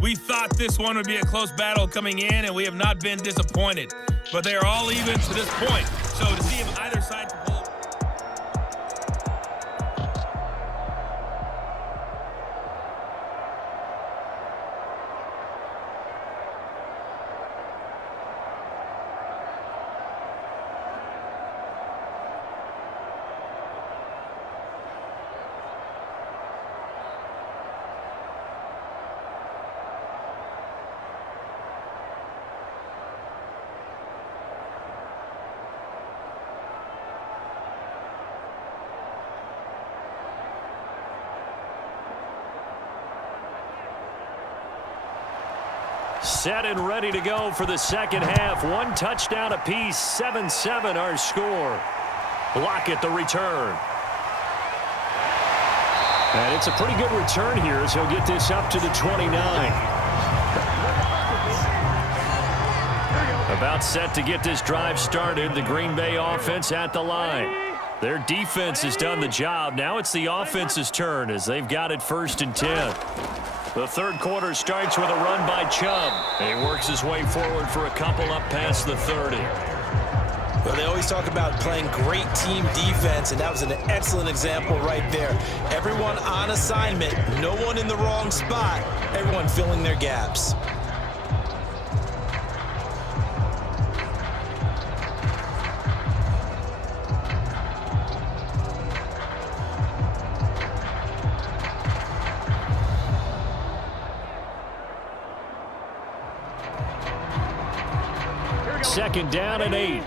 We thought this one would be a close battle coming in, and we have not been disappointed. But they are all even to this point. So to see if either side can pull. Set and ready to go for the second half. One touchdown apiece, 7-7 our score. Lockett the return. And it's a pretty good return here as he'll get this up to the 29. About set to get this drive started. The Green Bay offense at the line. Their defense has done the job. Now it's the offense's turn as they've got it 1st and 10. The third quarter starts with a run by Chubb. He works his way forward for a couple up past the 30. Well, they always talk about playing great team defense, and that was an excellent example right there. Everyone on assignment, no one in the wrong spot, everyone filling their gaps. Second down and 8.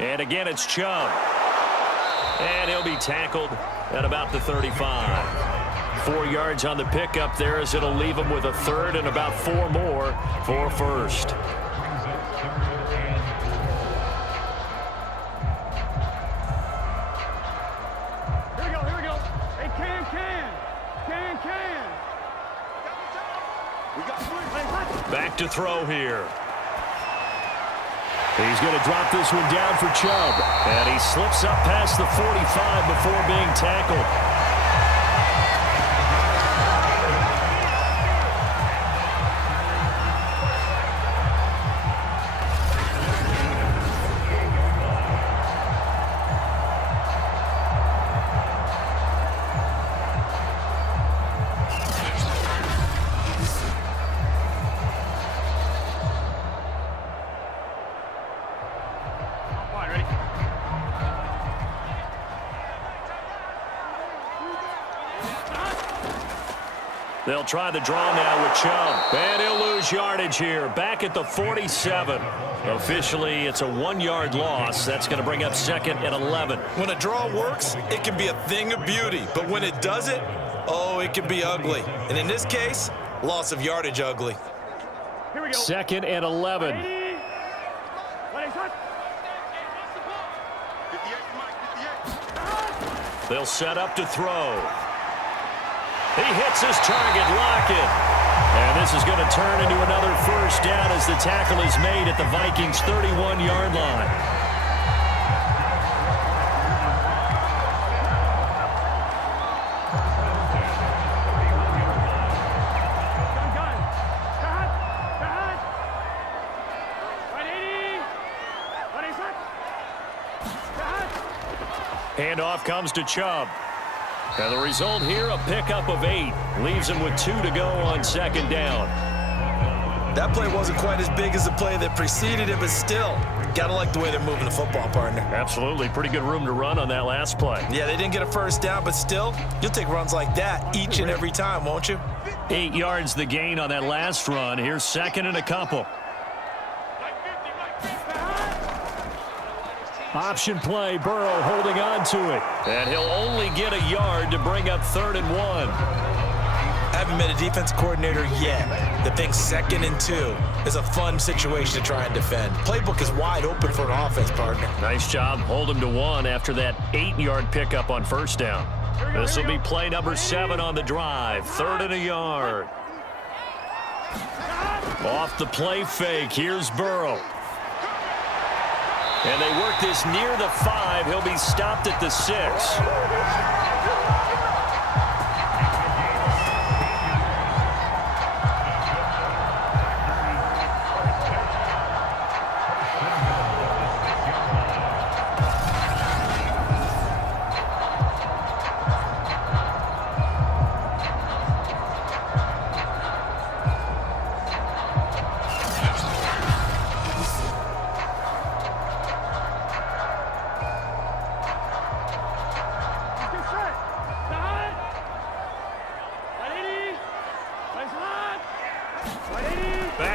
And again, it's Chubb. And he'll be tackled at about the 35. 4 yards on the pickup there as it'll leave him with a third and about 4 more for first. Here we go. Hey, Can. Back to throw here. He's going to drop this one down for Chubb. And he slips up past the 45 before being tackled. They'll try the draw now with Chubb. And he'll lose yardage here. Back at the 47. Officially, it's a 1-yard loss. That's going to bring up 2nd and 11. When a draw works, it can be a thing of beauty. But when it doesn't, oh, it can be ugly. And in this case, loss of yardage ugly. Here we go. 2nd and 11. They'll set up to throw. He hits his target, Lockett. And this is going to turn into another first down as the tackle is made at the Vikings' 31-yard line. Handoff comes to Chubb. And the result here, a pickup of 8. Leaves him with 2 to go on 2nd down. That play wasn't quite as big as the play that preceded it, but still, gotta like the way they're moving the football, partner. Absolutely. Pretty good room to run on that last play. Yeah, they didn't get a first down, but still, you'll take runs like that each and every time, won't you? 8 yards the gain on that last run. Here's 2nd and a couple. Option play, Burrow holding on to it. And he'll only get a yard to bring up 3rd and 1. I haven't met a defense coordinator yet that thinks 2nd and 2 is a fun situation to try and defend. Playbook is wide open for an offense, partner. Nice job. Hold him to 1 after that 8-yard pickup on 1st down. This will be play number 7 on the drive. 3rd and a yard. Off the play fake. Here's Burrow. And they work this near the 5. He'll be stopped at the 6.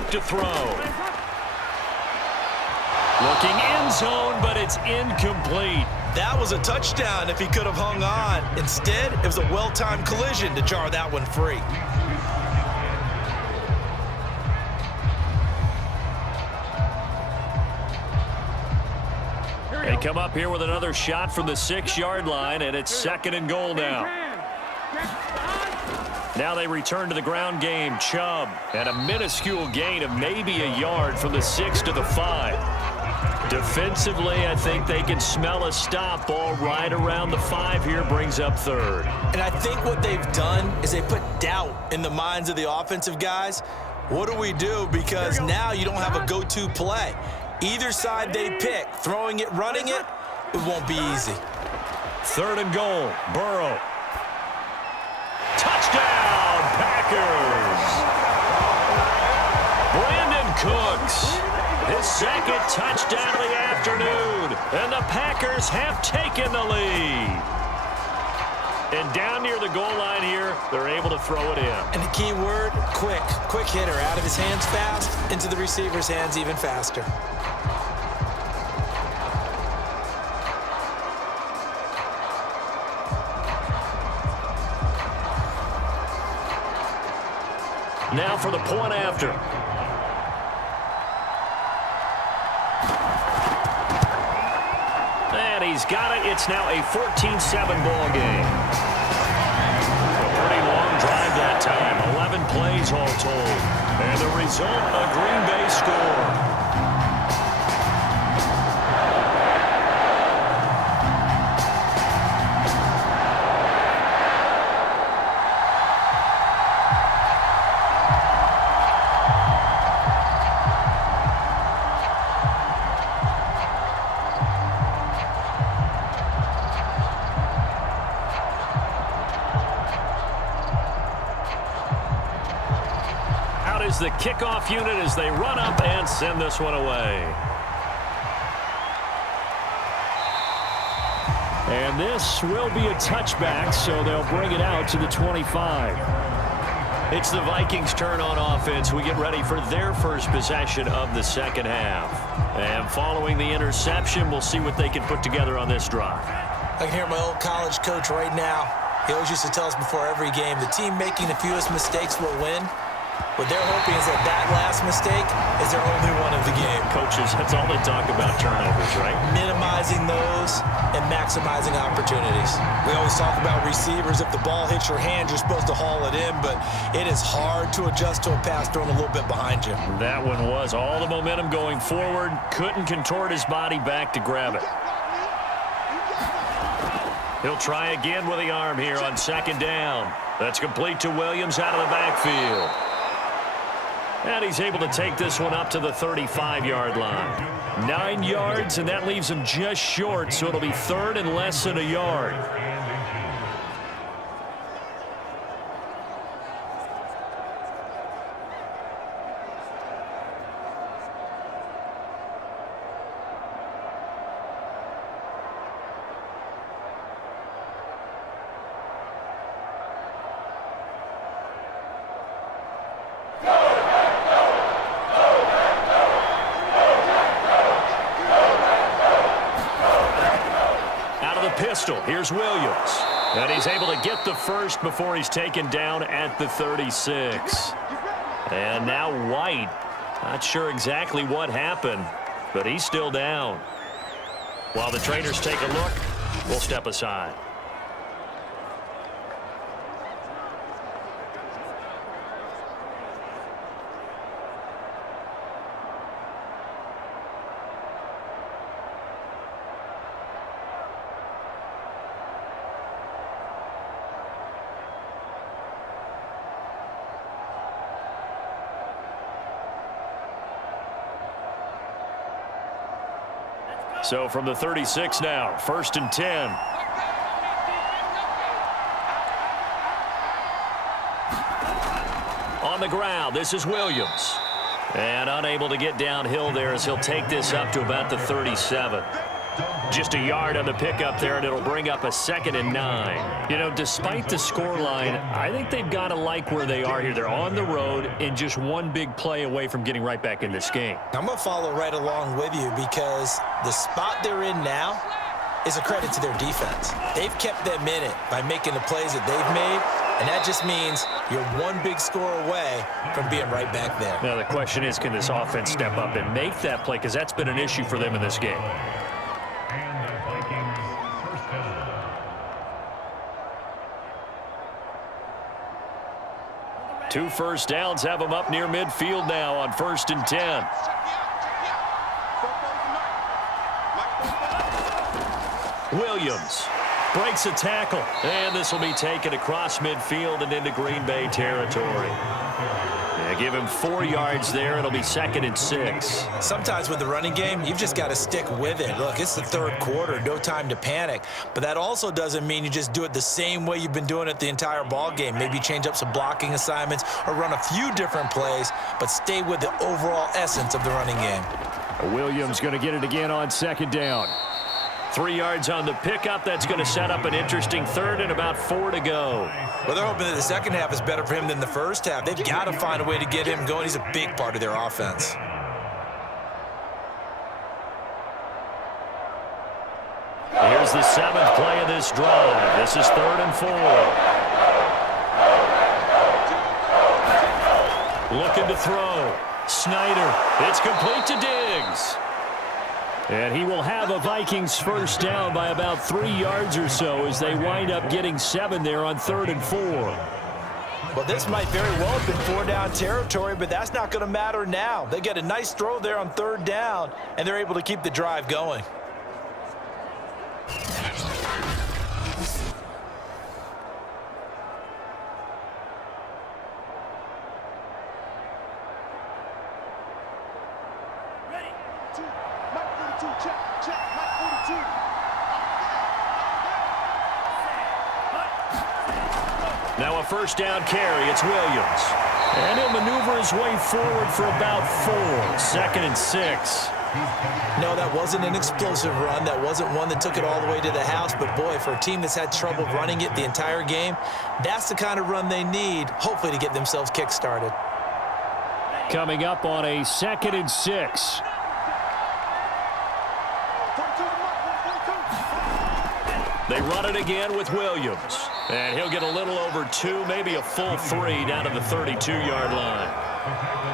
back to throw. Looking end zone, but it's incomplete. That was a touchdown if he could have hung on. Instead, it was a well-timed collision to jar that one free. They come up here with another shot from the 6-yard line, and it's 2nd and goal now. Now they return to the ground game. Chubb, and a minuscule gain of maybe a yard from the 6 to the 5. Defensively, I think they can smell a stop. Ball right around the 5 here, brings up 3rd. And I think what they've done is they put doubt in the minds of the offensive guys. What do we do? Because now you don't have a go-to play. Either side they pick, throwing it, running it, it won't be easy. 3rd and goal, Burrow. Touchdown, Packers! Brandon Cooks, his 2nd touchdown of the afternoon, and the Packers have taken the lead. And down near the goal line here, they're able to throw it in. And the key word, quick. Quick hitter, out of his hands fast, into the receiver's hands even faster. Now for the point after. And he's got it. It's now a 14-7 ball game. A pretty long drive that time. 11 plays all told. And the result, a Green Bay score. The kickoff unit as they run up and send this one away. And this will be a touchback, so they'll bring it out to the 25. It's the Vikings' turn on offense. We get ready for their first possession of the 2nd half. And following the interception, we'll see what they can put together on this drive. I can hear my old college coach right now. He always used to tell us before every game, the team making the fewest mistakes will win. What they're hoping is that that last mistake is their only one of the game. Coaches, that's all they talk about, turnovers, right? Minimizing those and maximizing opportunities. We always talk about receivers. If the ball hits your hand, you're supposed to haul it in, but it is hard to adjust to a pass thrown a little bit behind you. That one was all the momentum going forward. Couldn't contort his body back to grab it. He'll try again with the arm here on 2nd down. That's complete to Williams out of the backfield. And he's able to take this one up to the 35-yard line. 9 yards, and that leaves him just short, so it'll be 3rd and less than a yard. Pistol. Here's Williams. And he's able to get the first before he's taken down at the 36. And now White. Not sure exactly what happened, but he's still down. While the trainers take a look, we'll step aside. So from the 36 now, 1st and 10. On the ground, this is Williams. And unable to get downhill there as he'll take this up to about the 37. Just a yard on the pickup there, and it'll bring up a 2nd and 9. You know, despite the scoreline, I think they've got to like where they are here. They're on the road and just one big play away from getting right back in this game. I'm going to follow right along with you because the spot they're in now is a credit to their defense. They've kept them in it by making the plays that they've made, and that just means you're one big score away from being right back there. Now, the question is, can this offense step up and make that play? Because that's been an issue for them in this game. Two first downs have them up near midfield now on 1st and 10. Williams breaks a tackle, and this will be taken across midfield and into Green Bay territory. Yeah, give him 4 yards there. It'll be 2nd and 6. Sometimes with the running game, you've just got to stick with it. Look, it's the 3rd quarter, no time to panic. But that also doesn't mean you just do it the same way you've been doing it the entire ball game. Maybe change up some blocking assignments or run a few different plays, but stay with the overall essence of the running game. Williams going to get it again on 2nd down. 3 yards on the pickup. That's going to set up an interesting 3rd and about 4 to go. Well, they're hoping that the second half is better for him than the first half. They've got to find a way to get him going. He's a big part of their offense. Here's the 7th play of this drive. This is 3rd and 4. Looking to throw. Snyder. It's complete to Diggs. And he will have a Vikings first down by about 3 yards or so as they wind up getting 7 there on 3rd and 4. Well, this might very well have been 4-down territory, but that's not going to matter now. They get a nice throw there on 3rd down, and they're able to keep the drive going. Now a first down carry. It's Williams. And he'll maneuver his way forward for about 4. 2nd and 6. No, that wasn't an explosive run. That wasn't one that took it all the way to the house. But, boy, for a team that's had trouble running it the entire game, that's the kind of run they need, hopefully, to get themselves kick-started. Coming up on a 2nd and 6. They run it again with Williams. And he'll get a little over 2, maybe a full 3 down to the 32-yard line.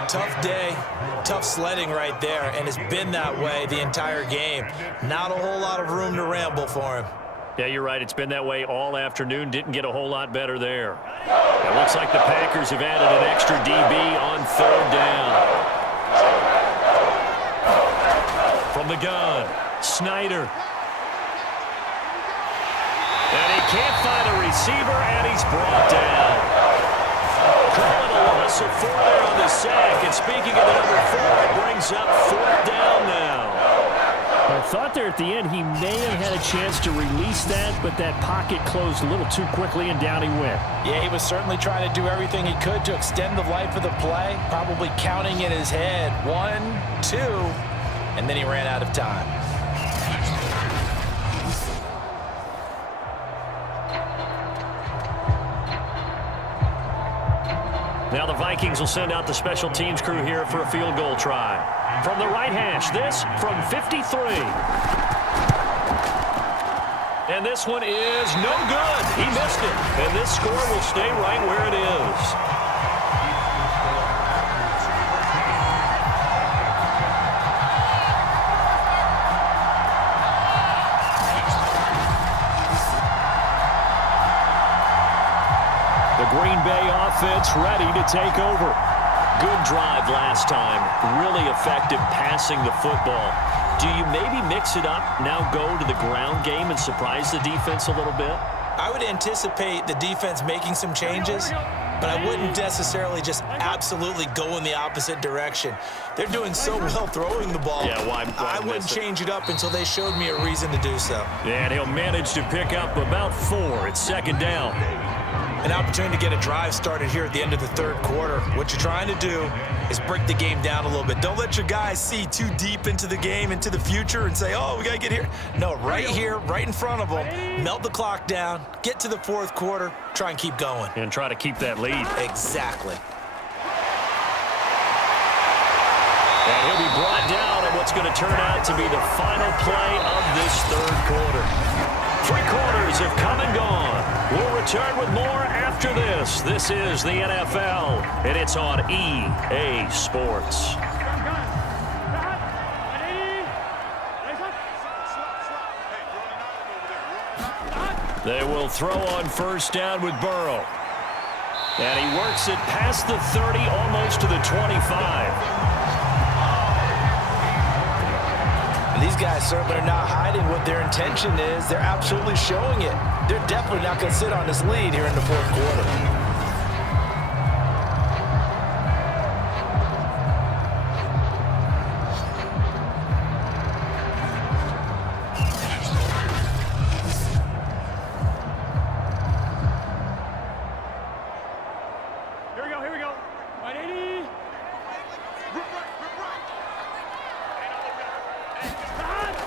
Tough day, tough sledding right there, and it's been that way the entire game. Not a whole lot of room to ramble for him. Yeah, you're right. It's been that way all afternoon. Didn't get a whole lot better there. It looks like the Packers have added an extra DB on 3rd down. From the gun, Snyder. And he can't find a receiver, and he's brought down. Calling a loss of 4 there on the sack. And speaking of the number 4, it brings up 4th down now. I thought there at the end he may have had a chance to release that, but that pocket closed a little too quickly, and down he went. Yeah, he was certainly trying to do everything he could to extend the life of the play, probably counting in his head 1, 2, and then he ran out of time. Now the Vikings will send out the special teams crew here for a field goal try. From the right hash, this from 53. And this one is no good. He missed it. And this score will stay right where it is. The Green Bay offense ready to take over. Good drive last time. Really effective passing the football. Do you maybe mix it up, now go to the ground game and surprise the defense a little bit? I would anticipate the defense making some changes, but I wouldn't necessarily just absolutely go in the opposite direction. They're doing so well throwing the ball. Yeah, why I wouldn't change it up until they showed me a reason to do so. Yeah, and he'll manage to pick up about 4. It's 2nd down. An opportunity to get a drive started here at the end of the third quarter. What you're trying to do is break the game down a little bit. Don't let your guys see too deep into the game, into the future, and say, oh, we got to get here. No, right here, right in front of them. Melt the clock down, get to the fourth quarter, try and keep going. And try to keep that lead. Exactly. And he'll be brought down on what's going to turn out to be the final play of this third quarter. 3 quarters have come and gone. We'll return with more after this. This is the NFL, and it's on EA Sports. They will throw on first down with Burrow. And he works it past the 30, almost to the 25. These guys certainly are not hiding what their intention is. They're absolutely showing it. They're definitely not going to sit on this lead here in the fourth quarter. Here we go. 180.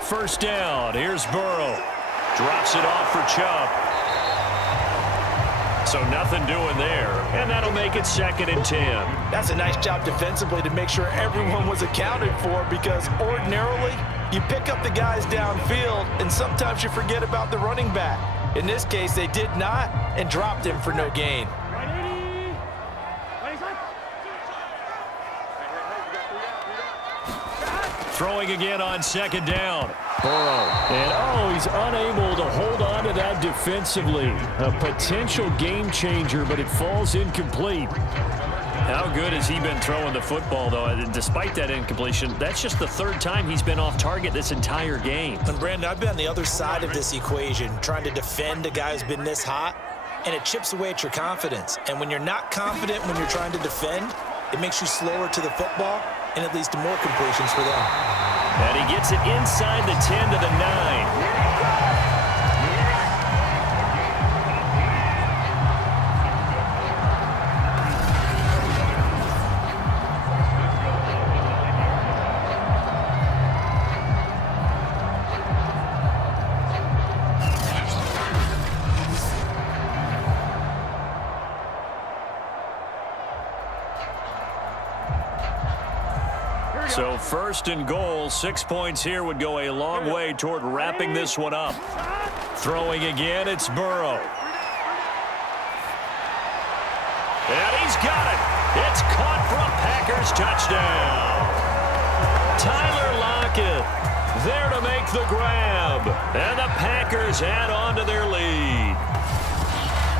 First down. Here's Burrow. Drops it off for Chubb. So nothing doing there. And that'll make it 2nd and 10. That's a nice job defensively to make sure everyone was accounted for, because ordinarily you pick up the guys downfield and sometimes you forget about the running back. In this case, they did not and dropped him for no gain. 180. Throwing again on 2nd down. Burrow. And, he's unable to hold on to that defensively. A potential game changer, but it falls incomplete. How good has he been throwing the football, though? And despite that incompletion, that's just the 3rd time he's been off target this entire game. And Brandon, I've been on the other side of this equation, trying to defend a guy who's been this hot, and it chips away at your confidence. And when you're not confident when you're trying to defend, it makes you slower to the football, and it leads to more completions for them. And he gets it inside the 10 to the 9. So 1st and goal, 6 points here would go a long way toward wrapping this one up. Throwing again, it's Burrow. And he's got it. It's caught for a Packers touchdown. Tyler Lockett there to make the grab. And the Packers add on to their lead.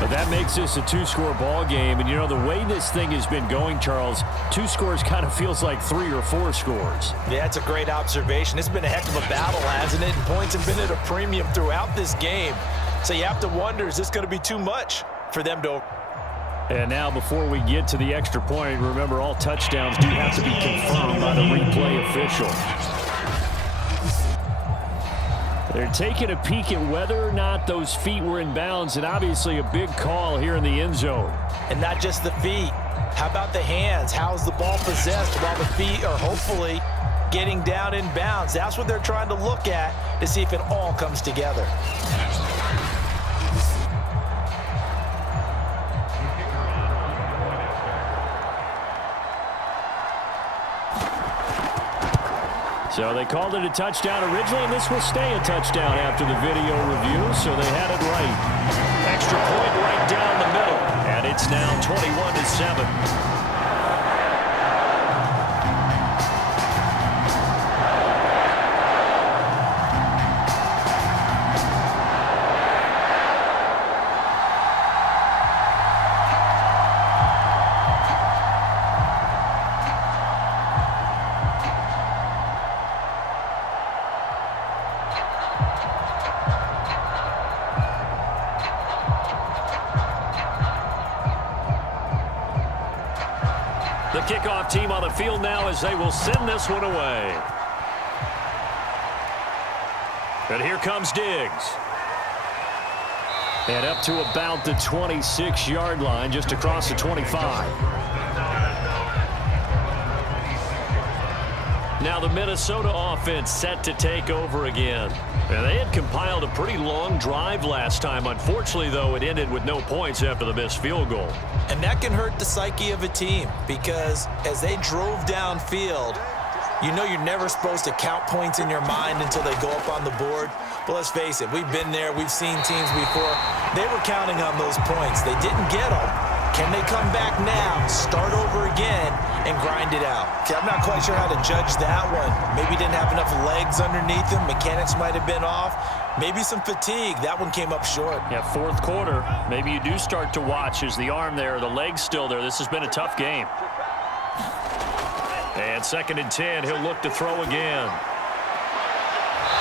But that makes this a 2-score ball game. And, you know, the way this thing has been going, Charles, 2 scores kind of feels like 3 or 4 scores. Yeah, that's a great observation. It's been a heck of a battle, hasn't it? And points have been at a premium throughout this game. So you have to wonder, is this going to be too much for them to... And now before we get to the extra point, remember all touchdowns do have to be confirmed by the replay official. They're taking a peek at whether or not those feet were in bounds, and obviously a big call here in the end zone. And not just the feet. How about the hands? How's the ball possessed while the feet are hopefully getting down in bounds? That's what they're trying to look at to see if it all comes together. So they called it a touchdown originally, and this will stay a touchdown after the video review, so they had it right. Extra point right down the middle, and it's now 21-7. The kickoff team on the field now as they will send this one away. And here comes Diggs. And up to about the 26-yard line, just across the 25. Now the Minnesota offense set to take over again. And they had compiled a pretty long drive last time. Unfortunately, though, it ended with no points after the missed field goal. And that can hurt the psyche of a team because as they drove downfield, you know you're never supposed to count points in your mind until they go up on the board. But let's face it, we've been there. We've seen teams before. They were counting on those points. They didn't get them. Can they come back now, start over again, and grind it out? See, I'm not quite sure how to judge that one. Maybe didn't have enough legs underneath him. Mechanics might have been off. Maybe some fatigue. That one came up short. Yeah, fourth quarter. Maybe you do start to watch. Is the arm there, the leg's still there? This has been a tough game. And 2nd and 10, he'll look to throw again.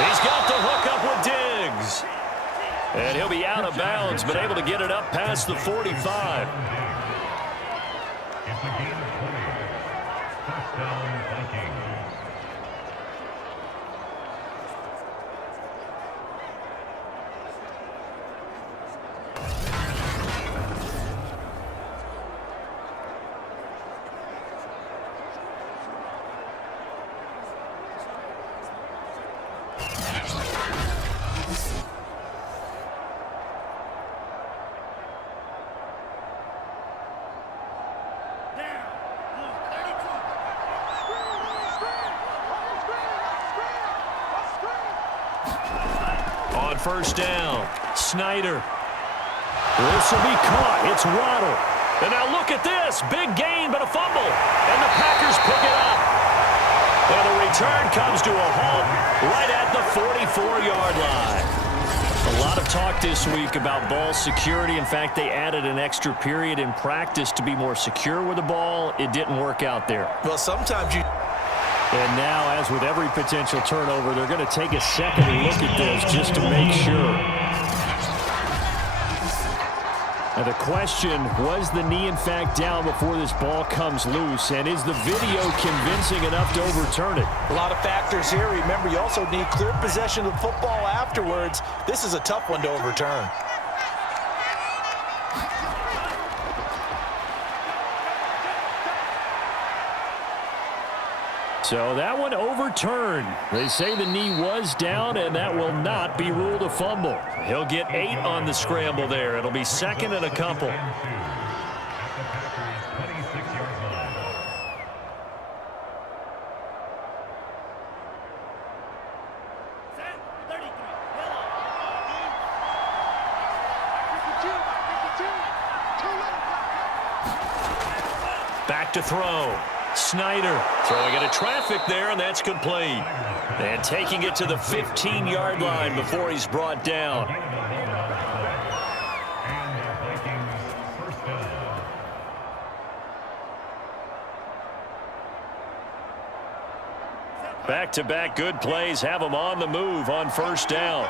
He's got the hook up with Diggs. And he'll be out of bounds, but able to get it up past the 45. On first down, Snyder. This will be caught. It's Waddle. And now look at this. Big gain, but a fumble. And the Packers pick it up. And the return comes to a halt right at the 44-yard line. A lot of talk this week about ball security. In fact, they added an extra period in practice to be more secure with the ball. It didn't work out there. Well, sometimes you... And now, as with every potential turnover, they're going to take a second look at this just to make sure. Now the question, was the knee in fact down before this ball comes loose? And is the video convincing enough to overturn it? A lot of factors here. Remember, you also need clear possession of the football afterwards. This is a tough one to overturn. So that one overturned. They say the knee was down, and that will not be ruled a fumble. He'll get 8 on the scramble there. It'll be 2nd and a couple. Back to throw. Snyder throwing into traffic there, and that's complete. And taking it to the 15-yard line before he's brought down. Back-to-back good plays have him on the move on first down.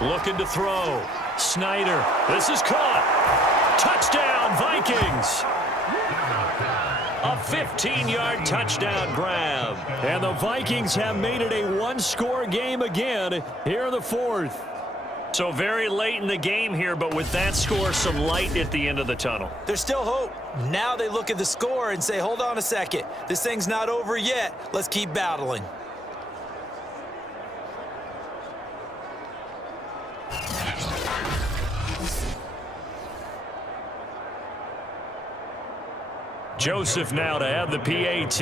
Looking to throw. Snyder. This is caught. Touchdown, Vikings. A 15-yard touchdown grab. And the Vikings have made it a one-score game again here in the fourth. So very late in the game here, but with that score, some light at the end of the tunnel. There's still hope. Now they look at the score and say, hold on a second. This thing's not over yet. Let's keep battling. Joseph now to have the PAT.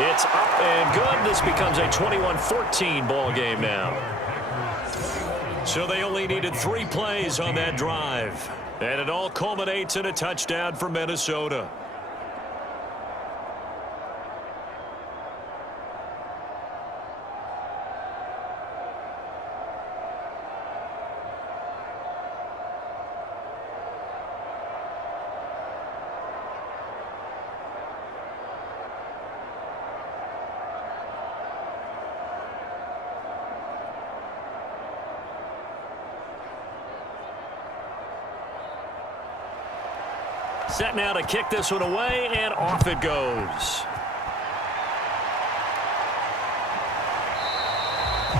It's up and good. This becomes a 21-14 ball game now. So they only needed 3 plays on that drive. And it all culminates in a touchdown for Minnesota. Set now to kick this one away, and off it goes.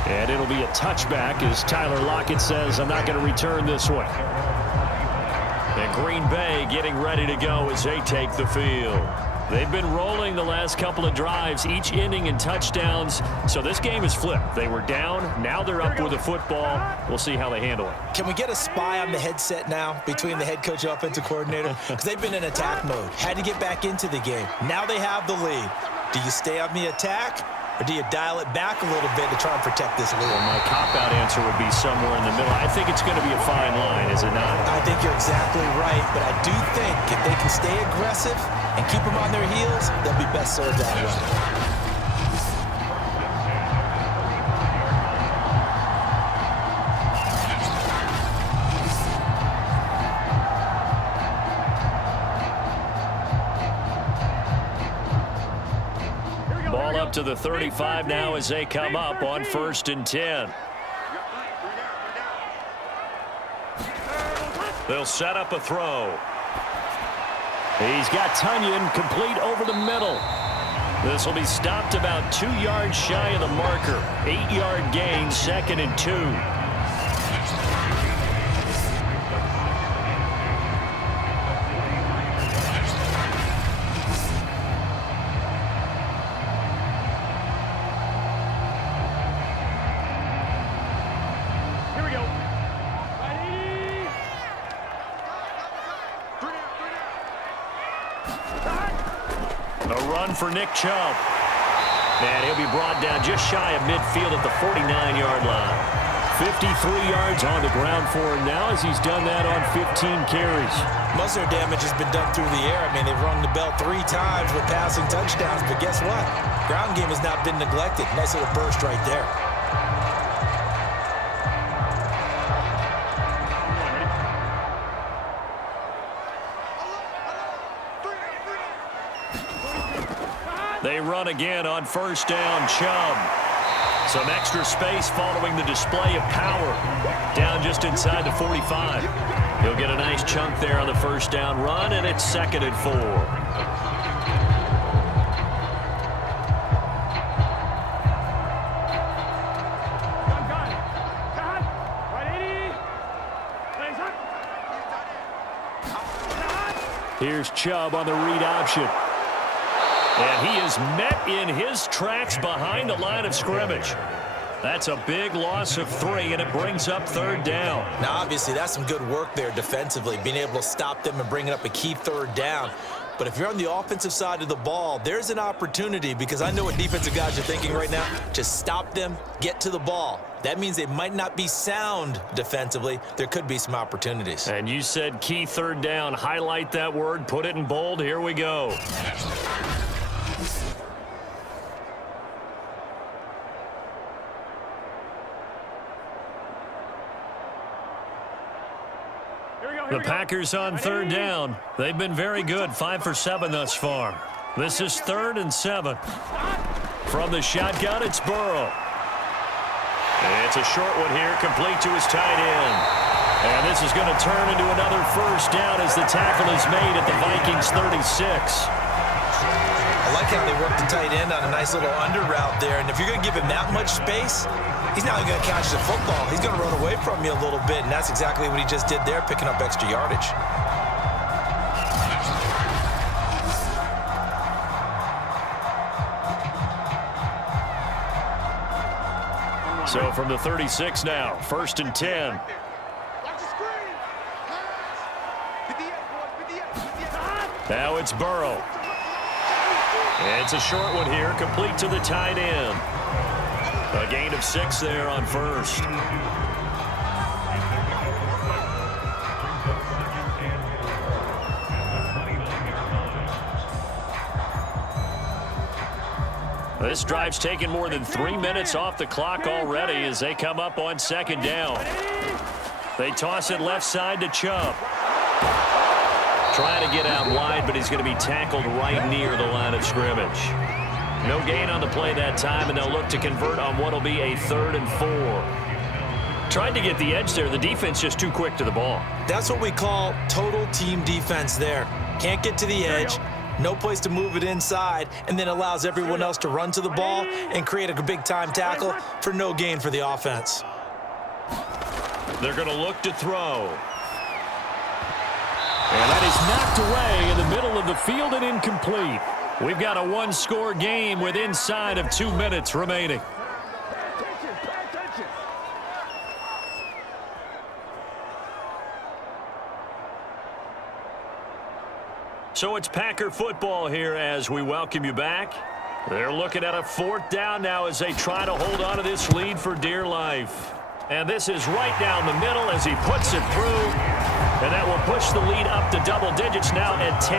And it'll be a touchback as Tyler Lockett says, I'm not going to return this one. And Green Bay getting ready to go as they take the field. They've been rolling the last couple of drives, each inning in touchdowns. So this game is flipped. They were down. Now they're up with the football. We'll see how they handle it. Can we get a spy on the headset now between the head coach and offensive coordinator? Because they've been in attack mode. Had to get back into the game. Now they have the lead. Do you stay on the attack, or do you dial it back a little bit to try and protect this lead? Well, my cop-out answer would be somewhere in the middle. I think it's going to be a fine line, is it not? I think you're exactly right, but I do think if they can stay aggressive and keep them on their heels, they'll be best served that way. Up to the 35 now as they come up on 1st and 10. They'll set up a throw. He's got Tunyon complete over the middle. This will be stopped about 2 yards shy of the marker. 8-yard gain, 2nd and 2. For Nick Chubb. And he'll be brought down just shy of midfield at the 49-yard line. 53 yards on the ground for him now as he's done that on 15 carries. Most of their damage has been done through the air. I mean, they've rung the bell 3 times with passing touchdowns, but guess what? Ground game has not been neglected. Nice little burst right there. They run again on 1st down. Chubb. Some extra space following the display of power. Down just inside the 45. He'll get a nice chunk there on the 1st down run, and it's 2nd and 4. Here's Chubb on the read option. And he is met in his tracks behind the line of scrimmage. That's a big loss of 3, and it brings up 3rd down. Now, obviously, that's some good work there defensively, being able to stop them and bringing up a key 3rd down. But if you're on the offensive side of the ball, there's an opportunity, because I know what defensive guys are thinking right now. Just stop them, get to the ball. That means they might not be sound defensively. There could be some opportunities. And you said key 3rd down. Highlight that word, put it in bold. Here we go. The Packers on 3rd down. They've been very good, 5 for 7 thus far. This is 3rd and 7. From the shotgun, it's Burrow. It's a short one here, complete to his tight end. And this is going to turn into another 1st down as the tackle is made at the Vikings 36. I like how they work the tight end on a nice little under route there. And if you're going to give him that much space, he's not going to catch the football. He's going to run away from you a little bit, and that's exactly what he just did there, picking up extra yardage. So from the 36 now, 1st and 10. Now it's Burrow. It's a short one here, complete to the tight end. A gain of 6 there on 1st. This drive's taken more than 3 minutes off the clock already as they come up on 2nd down. They toss it left side to Chubb. Trying to get out wide, but he's going to be tackled right near the line of scrimmage. No gain on the play that time, and they'll look to convert on what will be a 3rd and 4. Tried to get the edge there. The defense just too quick to the ball. That's what we call total team defense there. Can't get to the edge. No place to move it inside, and then allows everyone else to run to the ball and create a big-time tackle for no gain for the offense. They're going to look to throw. And that is knocked away in the middle of the field and incomplete. We've got a one-score game with inside of 2 minutes remaining. So it's Packer football here as we welcome you back. They're looking at a 4th down now as they try to hold on to this lead for dear life. And this is right down the middle as he puts it through. And that will push the lead up to double digits now at 10.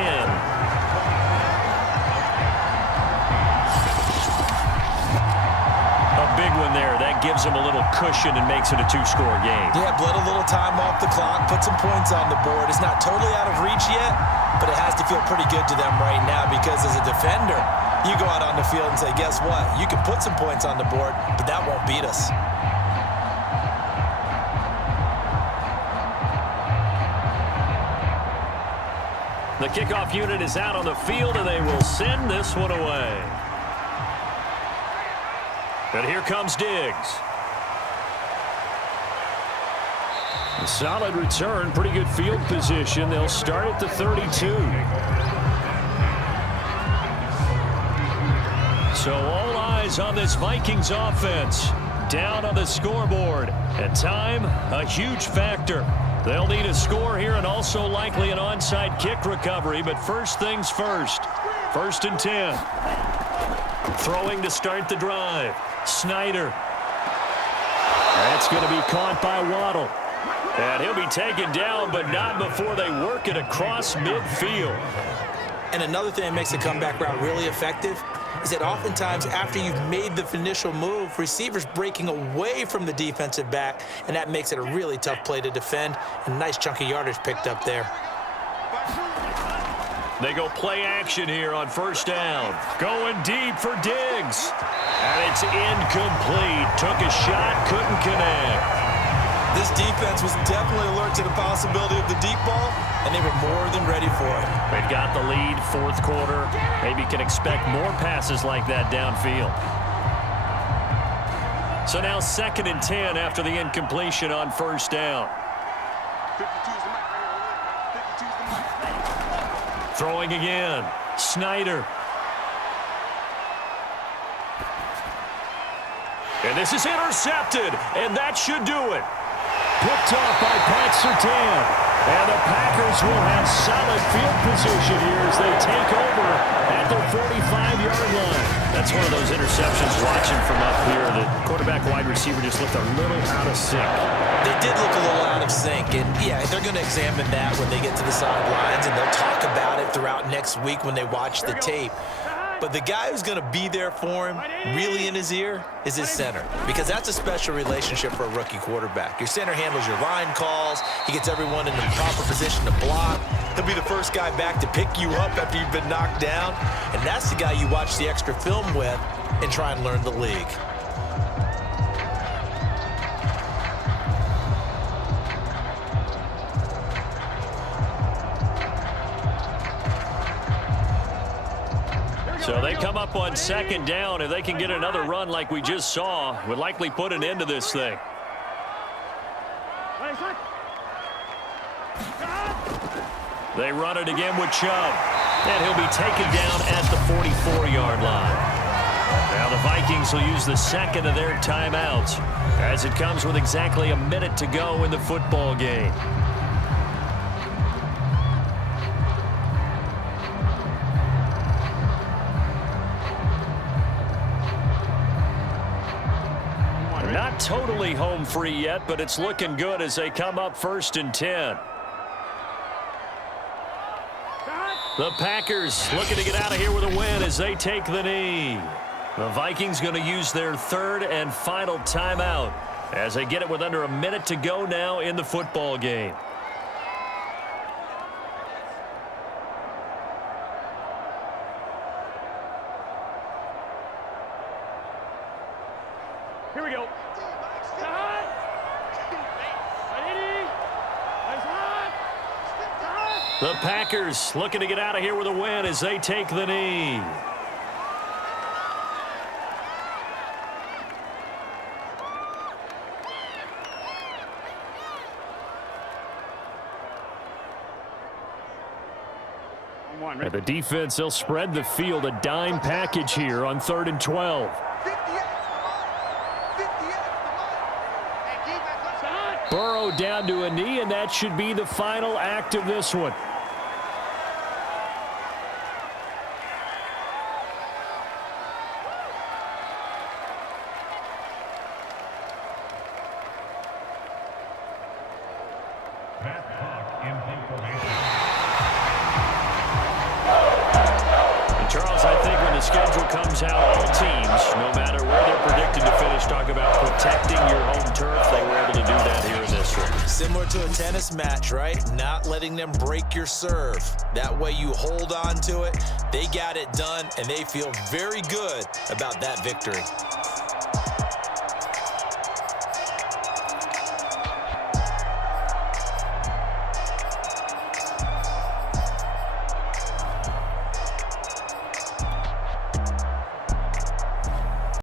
Big one there. That gives them a little cushion and makes it a 2-score game. Yeah, bled a little time off the clock, put some points on the board. It's not totally out of reach yet, but it has to feel pretty good to them right now because as a defender, you go out on the field and say, guess what? You can put some points on the board, but that won't beat us. The kickoff unit is out on the field, and they will send this one away. And here comes Diggs. A solid return, pretty good field position. They'll start at the 32. So all eyes on this Vikings offense. Down on the scoreboard. And time, a huge factor. They'll need a score here and also likely an onside kick recovery. But first things first. 1st and 10. Throwing to start the drive. Snyder. That's going to be caught by Waddle. And he'll be taken down, but not before they work it across midfield. And another thing that makes the comeback route really effective is that oftentimes after you've made the initial move, receivers breaking away from the defensive back, and that makes it a really tough play to defend. And a nice chunk of yardage picked up there. They go play action here on 1st down. Going deep for Diggs. And it's incomplete. Took a shot, couldn't connect. This defense was definitely alert to the possibility of the deep ball, and they were more than ready for it. They've got the lead, 4th quarter. Maybe can expect more passes like that downfield. So now 2nd and 10 after the incompletion on 1st down. Throwing again. Snyder. And this is intercepted, and that should do it. Picked off by Pat Surtain. And the Packers will have solid field position here as they take over at their 45-yard line. That's one of those interceptions watching from up here. The quarterback wide receiver just looked a little out of sync. They did look a little out of sync, and yeah, they're going to examine that when they get to the sidelines, and they'll talk about it throughout next week when they watch the tape. But the guy who's going to be there for him, really in his ear, is his center. Because that's a special relationship for a rookie quarterback. Your center handles your line calls. He gets everyone in the proper position to block. He'll be the first guy back to pick you up after you've been knocked down. And that's the guy you watch the extra film with and try and learn the league. So they come up on 2nd down. If they can get another run like we just saw, would likely put an end to this thing. They run it again with Chubb. And he'll be taken down at the 44-yard line. Now the Vikings will use the 2nd of their timeouts as it comes with exactly a minute to go in the football game. Not totally home free yet, but it's looking good as they come up 1st and 10. The Packers looking to get out of here with a win as they take the knee. The Vikings going to use their 3rd and final timeout as they get it with under a minute to go now in the football game. Here we go. The Packers looking to get out of here with a win as they take the knee. And the defense, they'll spread the field, a dime package here on 3rd and 12. Burrow down to a knee, and that should be the final act of this one. Charles, I think when the schedule comes out, all teams, no matter where they're predicted to finish, talk about protecting your home turf. They were able to do that here in this one. Similar to a tennis match, right? Not letting them break your serve. That way you hold on to it. They got it done, and they feel very good about that victory.